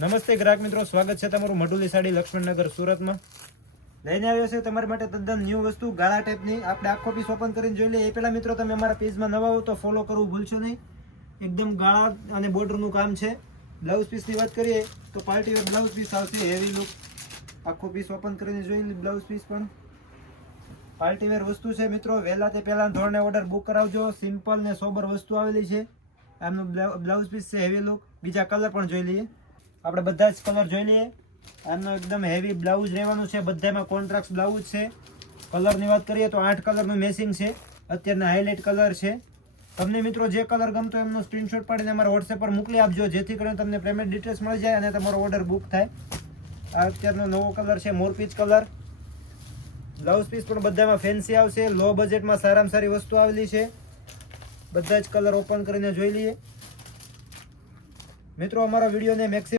નમસ્તે ગ્રાહક મિત્રો, સ્વાગત છે તમારું મઢુલી સાડી લક્ષ્મણનગર સુરતમાં. લઈને આવ્યો છે તમારી માટે તદ્દન ન્યૂ વસ્તુ ગાળા ટાઈપની. આપણે આખો પીસ ઓપન કરીને જોઈ લઈએ. એ પહેલા મિત્રો તમે અમારા પેજમાં નવા હો તો ફોલો કરવું ભૂલશો નહીં. એકદમ ગાળા અને બોર્ડરનું કામ છે. બ્લાઉઝ પીસની વાત કરીએ તો પાર્ટી વેર બ્લાઉઝ પીસ આવશે, હેવી લુક. આખો પીસ ઓપન કરીને જોઈ લઈએ. બ્લાઉઝ પીસ પણ પાર્ટી વેર વસ્તુ છે મિત્રો. વહેલા તે પહેલા ધોરણે ઓર્ડર બુક કરાવજો. સિમ્પલ ને સોબર વસ્તુ આવેલી છે. આમનું બ્લાઉઝ પીસ છે, હેવી લુક. બીજા કલર પણ જોઈ લઈએ. આપણે બધા જ કલર જોઈ લઈએ. આનો એકદમ હેવી બ્લાઉઝ રહેવાનું છે. બધામાં કોન્ટ્રાસ્ટ બ્લાઉઝ છે. કલરની વાત કરીએ તો 8 કલરનું મેચિંગ છે. અત્યારના હાઇલાઇટ કલર છે. તમને મિત્રો જે કલર ગમતો એમનો સ્ક્રીનશોટ પાડીને અમારા વોટ્સએપ પર મોકલી આપજો, જેથી કરીને તમને પેમેન્ટ ડિટેલ્સ મળી જાય અને તમારો ઓર્ડર બુક થાય. આ અત્યારનો નવો કલર છે, મોરપીચ કલર. બ્લાઉઝ પીસ પણ બધામાં ફેન્સી આવશે. લો બજેટમાં સારામાં સારી વસ્તુ આવેલી છે. બધા જ કલર ઓપન કરીને જોઈ લઈએ મિત્રો. અમારા વિડીયોને મેક્સિમમ